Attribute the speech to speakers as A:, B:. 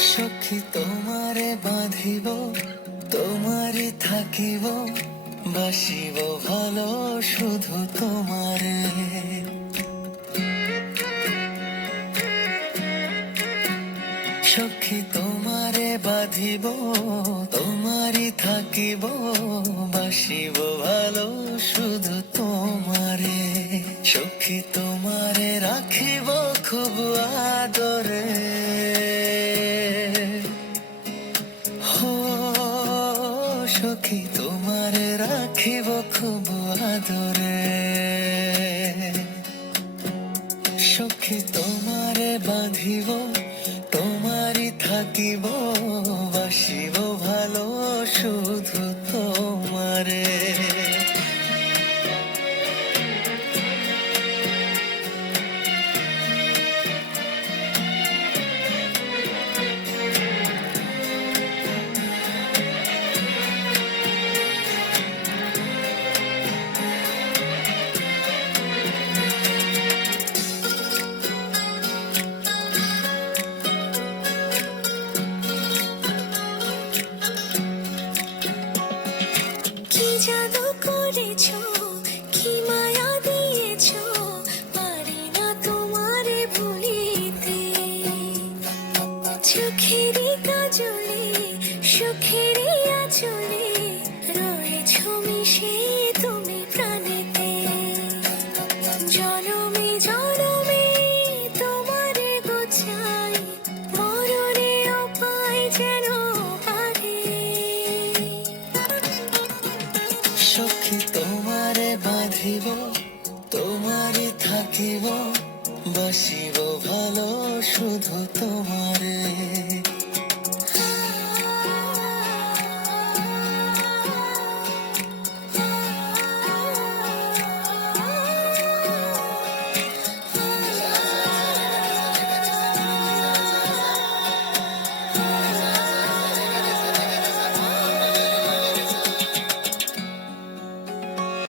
A: সখী তোমারে বাঁধিব তোমারে থাকিব, বাসিব ভালো শুধু তোমারে। সখী তোমারে বাঁধিব, তোমারই থাকিব, বাসিব ভালো শুধু তোমারে। সখী তোমারে রাখিব খুব আদরে। সখী তোমার রাখিব খুব আদরে। সখী তোমারে বাঁধিব
B: চোখেরই কাজলে সুখেরই আচলে রয়েছ মিশে তুমি প্রাণেতে। জনমে জনমে তোমার গোছাই মরণে অপায় যেন পারে
A: সখী